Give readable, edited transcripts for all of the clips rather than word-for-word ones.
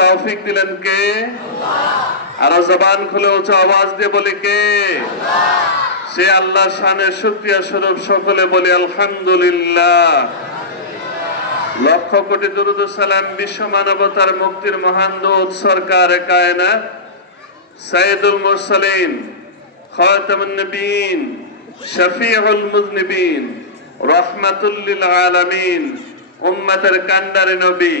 তৌফিক দিলেন কে? আর জবান খুলে উঁচু আওয়াজ দিয়ে বলি কে? সে আল্লাহর শানের শুকরিয়া স্বরূপ সকলে বলি আলহামদুলিল্লাহ। লক্ষ কোটি দুরূদ ও সালাম বিশ্ব মানবতার মুক্তির মহান দূত সরকার কায়নাত সাইয়্যিদুল মুরসালিন খাতামুন নবিয়্যিন শফিউল মুযনিবিন রাহমাতুল লিল আলামিন উম্মতের কান্ডারি নবী,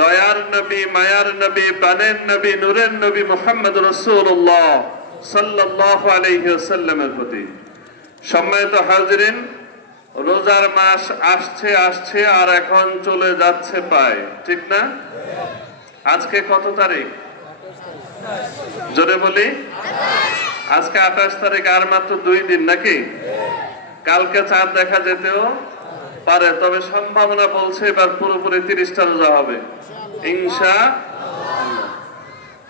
দয়ার নবী, মায়ার নবী, প্রাণের নবী, নূরের নবী মুহাম্মদ রাসূলুল্লাহ সাল্লাল্লাহু আলাইহি ওয়াসাল্লামের প্রতি। সম্মানিত হাজিরিন, রোজার মাস আসছে আর এখন চলে যাচ্ছে প্রায়, ঠিক না? আজকে কত তারিখ? জোরে বলি। আজকে 28 তারিখ, আর মাত্র 2 দিন নাকি? কালকে চাঁদ দেখা যেতেও পারে, তবে সম্ভাবনা বলছে এবার পুরোপুরি 30টা রোজা হবে ইনশাআল্লাহ।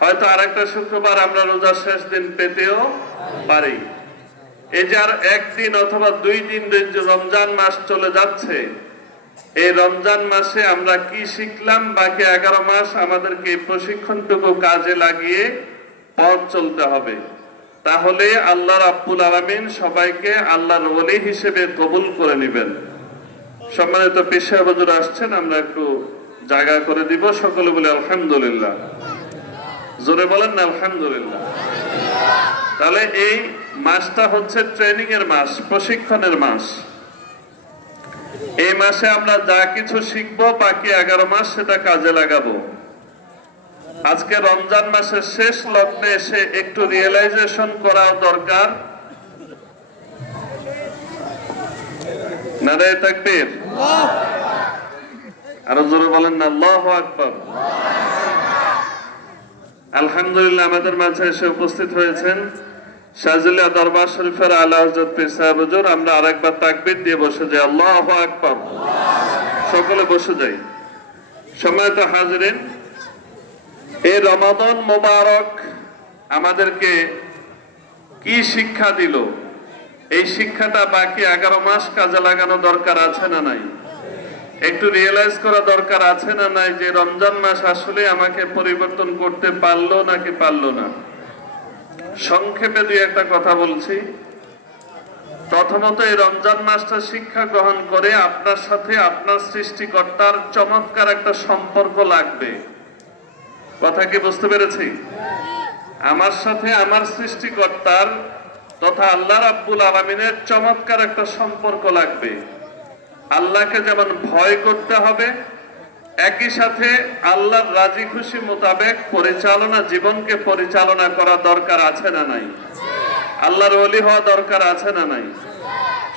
হয়তো আরেকটা শুক্রবার আমরা রোজার শেষ দিন পেতেও পারি। এই যে আর 1 দিন অথবা 2 দিন যে রমজান মাস চলে যাচ্ছে, এই রমজান মাসে আমরা কি শিখলাম? বাকি 11 মাস আমাদেরকে এই প্রশিক্ষণটুকু কাজে লাগিয়ে পথ চলতে হবে। তাহলে আল্লাহ রাব্বুল আলামিন সবাইকে আল্লাহর ওলি হিসেবে কবুল করে নেবেন। সম্মানিত পেশা হুজুর আসছেন, আমরা একটু জায়গা করে দিব। সকলে বলে আলহামদুলিল্লাহ। জোরে বলেন না আলহামদুলিল্লাহ। তাহলে এই মাসটা হচ্ছে ট্রেনিং এর মাস, প্রশিক্ষণের মাস। এই মাসে আমরা যা কিছু শিখবো বাকি 11 মাস সেটা কাজে লাগাবো। আজকে রমজান মাসের শেষ লগ্নে এসে একটু রিয়েলাইজেশন করা দরকার। নারায়ে তাকবীর, আরো জোরে বলেন না আল্লাহু আকবার। আলহামদুলিল্লাহ, আমাদের মাঝে এসে উপস্থিত হয়েছেন শাহজিলা দরবার শরীফের আলা হযরত পীর সাহেব হুজুর। আমরা আরেকবার তাকবীর দিয়ে বসে যাই, আল্লাহু আকবার। সকলে বসে যাই। সম্মানিত হাজিরিন, এই রমাদান মোবারক আমাদেরকে কি শিক্ষা দিল? এই শিক্ষাটা বাকি 11 মাস কাজে লাগানো দরকার আছে না নাই? একটু রিয়েলাইজ করা দরকার আছে না নাই যে রমজান মাস আসলে আমাকে পরিবর্তন করতে পারলো নাকি পারলো না? সংক্ষেপে 2-1টা কথা বলছি। প্রথমত, এই রমজান মাসটা শিক্ষা গ্রহণ করে আপনার সাথে আপনার সৃষ্টিকর্তার চমৎকার একটা সম্পর্ক লাগবে। কথা কি বুঝতে পেরেছি? আমার সাথে আমার সৃষ্টিকর্তার তথা আল্লাহ রাব্বুল আলামিনের চমৎকার একটা সম্পর্ক লাগবে। আল্লাহকে যেমন ভয় করতে হবে, একই সাথে আল্লাহর রাজি খুশি মোতাবেক জীবনকে পরিচালনা করা দরকার আছে না নাই? আল্লাহর ওলি হওয়া দরকার আছে না নাই?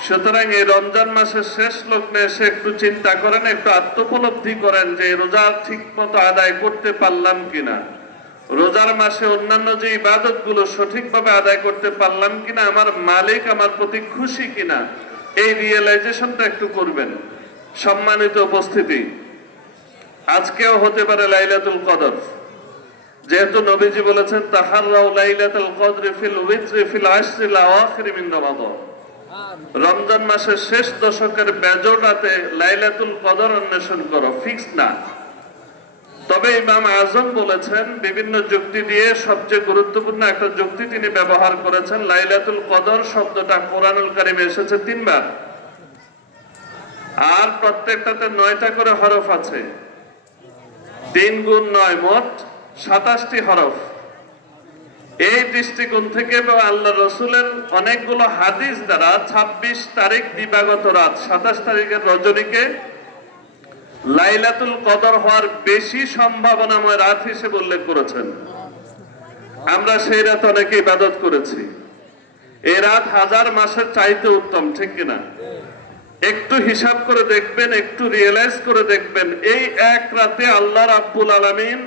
সুতরাং এই রমজান মাসের শেষ লগ্নে এসে একটু চিন্তা করেন, একটু আত্মোপলব্ধি করেন যে রোজা ঠিক মতো আদায় করতে পারলাম কিনা, রোজার মাসে অন্যান্য যে ইবাদত গুলো সঠিকভাবে আদায় করতে পারলাম কিনা, আমার মালিক আমার প্রতি খুশি কিনা, এই রিয়েলাইজেশনটা একটু করবেন। সম্মানিত উপস্থিতি, আজকেও হতে পারে লাইলাতুল কদর। যেহেতু নবীজি বলেছেন তাহাররাউ লাইলাতুল কদরি ফিল উইত্রি ফিল আশরিল আওয়াখির মিন রমাদান। রমজান মাসের শেষ দশকের বেজোড় রাতে লাইলাতুল কদর অন্বেষণ করো, ফিক্স না। তবে ইমাম আজম বলেছেন, বিভিন্ন যুক্তি দিয়ে সবচেয়ে গুরুত্বপূর্ণ একটা যুক্তি তিনি ব্যবহার করেছেন। লাইলাতুল কদর শব্দটা কোরআনুল কারিমে এসেছে 3 বার, আর প্রত্যেকটাতে 9টা করে হরফ আছে। 3 গুণ 9 মোট 27টি হরফ। এই দৃষ্টিকোণ থেকে আল্লাহ রসুলের অনেকগুলো হাদিস দ্বারা 26 তারিখ দিবাগত রাত, 27 তারিখের রজনীকে লাইলাতুল কদর হওয়ার বেশি সম্ভাবনাময় রাত হিসেবে উল্লেখ করেছেন। আমরা সেই রাত অনেকে ইবাদত করেছি। এই রাত 1000 মাসের চাইতে উত্তম, ঠিক কিনা? একটু হিসাব করে দেখবেন, একটু রিয়েলাইজ করে দেখবেন, এই এক রাতে আল্লাহ রাব্বুল আলামিন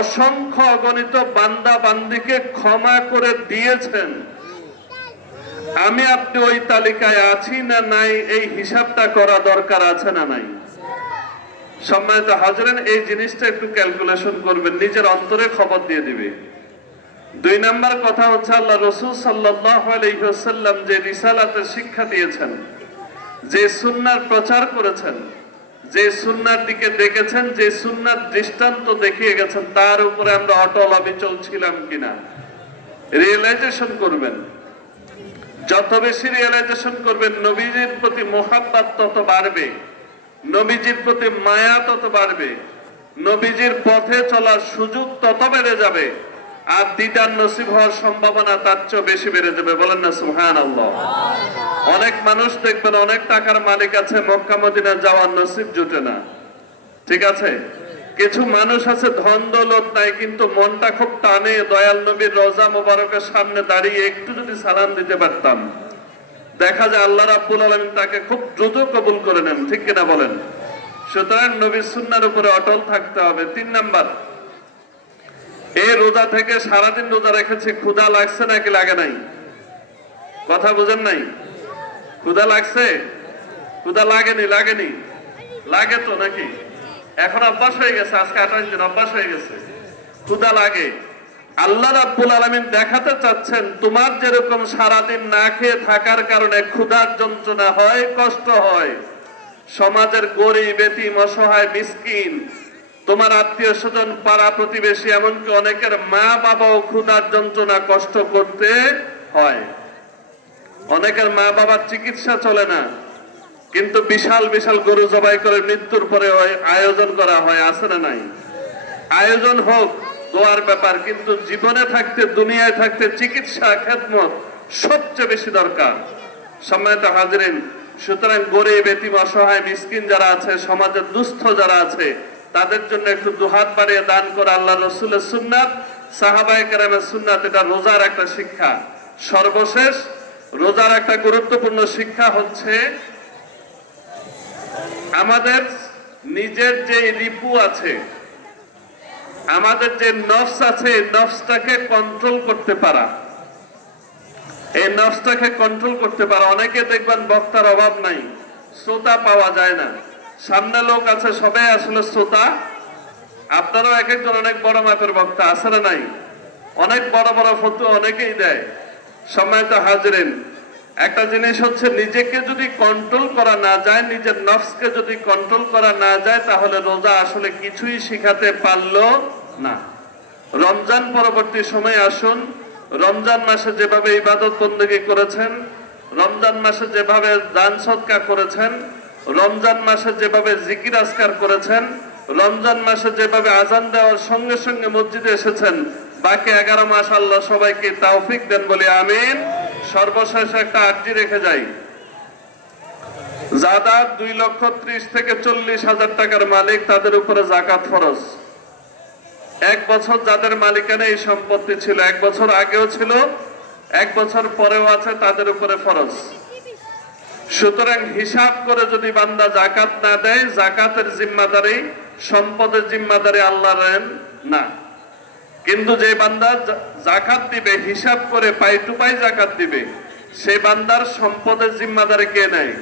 অসংখ্য অগণিত বান্দা বান্দিকে ক্ষমা করে দিয়েছেন। আমি আপনি ওই তালিকায় আছি না নাই, এই হিসাবটা করা দরকার আছে না নাই? সম্মানিত হাজিরিন, এই জিনিসটা একটু ক্যালকুলেশন করবেন, নিজের অন্তরে খবর দিয়ে দিবে। 2 নাম্বার কথা হচ্ছে, আল্লাহ রাসূল সাল্লাল্লাহু আলাইহি ওয়াসাল্লাম যে রিসালাতের শিক্ষা দিয়েছেন, যে সুন্নাহর প্রচার করেছেন, যে সুন্নার দিকে দেখেছেন, যে সুন্নার দৃষ্টান্ত দেখিয়ে গেছেন, তার উপরে আমরা অটল অবিচল ছিলাম কিনা রিয়েলাইজেশন করবেন। যত বেশি রিয়েলাইজেশন করবেন, নবীজির প্রতি মোহাব্বত তত বাড়বে, নবীজির প্রতি মায়া তত বাড়বে, নবীজির পথে চলার সুযোগ তত বেড়ে যাবে, আর দিদার নসিব হওয়ার সম্ভাবনা তার চেয়ে বেশি বেড়ে যাবে। বলেন না সুবহানাল্লাহ। অনেক মানুষ দেখবেন অনেক টাকার মালিক আছে, মক্কা মদিনা যাওয়ার নসিব জুটে না, ঠিক আছে। কিছু মানুষ আছে ধন দৌলত নাই, কিন্তু মনটা খুব টানে দয়াল নবীর রওজা মোবারকের সামনে দাঁড়িয়ে একটু যদি সালাম দিতে পারতাম, দেখা যায় আল্লাহ রাব্বুল আলামিন তাকে খুব দ্রুত কবুল করে নেন, ঠিক কিনা বলেন। সুতরাং নবীর সুন্নাহর উপরে অটল থাকতে হবে। 3 নাম্বার, এই রোজা থেকে সারাদিন রোজা রেখেছি, ক্ষুধা লাগছে নাকি লাগে নাই? কথা বুঝেন নাই? ক্ষুধা লাগছে? ক্ষুধা লাগেনি? লাগেনি? লাগে তো নাকি? এখন অভ্যাস হয়ে গেছে, আজকে 28 দিন অভ্যাস হয়ে গেছে, ক্ষুধা লাগে। আল্লাহ রাব্বুল আলামিন দেখাতে চাচ্ছেন, তোমার যেরকম সারাদিন না খেয়ে থাকার কারণে ক্ষুধার যন্ত্রণা হয়, কষ্ট হয়, সমাজের গরিব এতিম অসহায় মিসকিন, তোমার আত্মীয় স্বজন পাড়া প্রতিবেশী এমনকি অনেকের মা বাবাও ক্ষুধার যন্ত্রণা কষ্ট করতে হয়। অনেকের মা বাবার চিকিৎসা চলে না, কিন্তু বিশাল বিশাল গরু জবাই করে মৃত্যুর পরে আয়োজন করা হয়, আছে না নাই? আয়োজন হোক দোয়ার ব্যাপার, কিন্তু জীবনে থাকতে দুনিয়ায় থাকতে চিকিৎসা খেদমত সবচেয়ে বেশি দরকার। সম্মানিত হাজিরিন, সুতরাং গরিব এতিম অসহায় মিসকিন যারা আছে, সমাজের দুস্থ যারা আছে, তাদের জন্য একটু দুহাত বাড়িয়ে দান করা আল্লাহ রসুলের সুন্নাত, সাহাবায়ে কেরামের সুন্নাত। এটা রোজার একটা শিক্ষা। সর্বশেষ রোজার একটা গুরুত্বপূর্ণ শিক্ষা হচ্ছে, আমাদের নিজের যে রিপু আছে, আমাদের যে নফস আছে, এই নফসটাকে কন্ট্রোল করতে পারা, এই নফসটাকে কন্ট্রোল করতে পারা। অনেকে দেখবেন বক্তার অভাব নাই, শ্রোতা পাওয়া যায় না, সামনে লোক আছে সবাই আসলে শ্রোতা। আপনারাও এক একজন অনেক বড় মাপের বক্তা, আছে না নাই? অনেক বড় বড় ফতোয়া অনেকেই দেয়। সম্মানিত হাজিরিন, একটা জিনিস হচ্ছে, নিজেকে যদি কন্ট্রোল করা না যায়, নিজের নফসকে যদি কন্ট্রোল করা না যায়, তাহলে রোজা আসলে কিছুই শিখাতে পারলো না। রমজান পরবর্তী সময় আসুন, রমজান মাসে যেভাবে ইবাদত বন্দেগী করেছেন, রমজান মাসে যেভাবে দান সদকা করেছেন, রমজান মাসে যেভাবে জিকির আজকার করেছেন, রমজান মাসে যেভাবে আজান দেওয়ার সঙ্গে সঙ্গে মসজিদে এসেছেন, বাকি 11 মাস আল্লাহ সবাইকে তৌফিক দেন বলে আমিন। সর্বশেষ একটা আরজি রেখে যাই, যারা 2,30,000 থেকে 40,000 টাকার মালিক, তাদের উপরে যাকাত ফরজ। 1 বছর যাদের মালিকানা এই সম্পত্তি ছিল, 1 বছর আগেও ছিল, 1 বছর পরেও আছে, তাদের উপরে ফরজ। সুতরাং হিসাব করে যদি বান্দা যাকাত না দেয়, যাকাতের জিম্মাদারি, সম্পদের জিম্মাদারি আল্লাহ নেন না। কিন্তু যে বান্দা যাকাত দিবে, হিসাব করে পাই টু পাই যাকাত দিবে, সেই বান্দার সম্পদের জিম্মাদারি কে নেয়?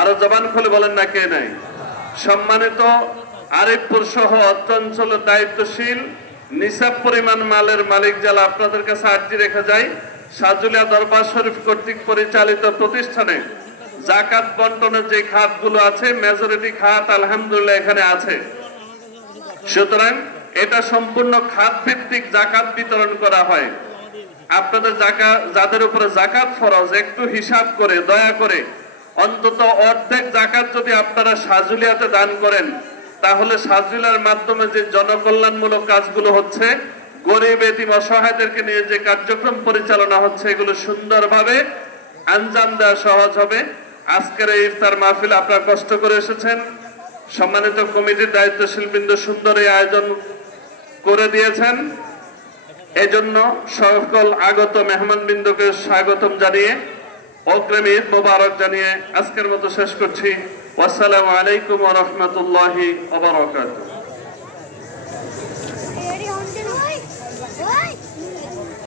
আরো জবান খুলে বলেন না, কে নেয়? সম্মানিত আরিফপুর সহ অত্র অঞ্চলের দায়িত্বশীল নিসাব পরিমাণ মালের মালিক যারা, আপনাদের কাছে আরজি রেখে যাই, সাজুলিয়া দরবার শরীফ কর্তৃক পরিচালিত প্রতিষ্ঠানে যাকাত বন্টনের যে খাতগুলো আছে, মেজরিটি খাত আলহামদুলিল্লাহ এখানে আছে। সুতরাং এটা সম্পূর্ণ খাত ভিত্তিক যাকাত বিতরণ করা হয়। আপনাদের যাদের উপরে যাকাত ফরজ, একটু হিসাব করে দয়া করে অন্তত অর্ধেক যাকাত যদি আপনারা সাজুলিয়াতে দান করেন, তাহলে সাজুলিয়ার মাধ্যমে যে জনকল্যাণমূলক কাজগুলো হচ্ছে, গরিব এতিম অসহায়দেরকে নিয়ে যে কার্যক্রম পরিচালনা হচ্ছে, এগুলো সুন্দরভাবে আঞ্জাম দেওয়া সহজ হবে। আজকের এই ইফতার মাহফিল আপনারা কষ্ট করে এসেছেন, সম্মানিত কমিটির দায়িত্বশীল বৃন্দ সুন্দর এই আয়োজন করে দিয়েছেন, এজন্য সকল আগত মেহমান বৃন্দকে স্বাগতম জানিয়ে অগ্রিম ঈদ মোবারক জানিয়ে আজকের মতো শেষ করছি। আসসালামু আলাইকুম ওয়া রাহমাতুল্লাহি ওয়া বারাকাতুহু।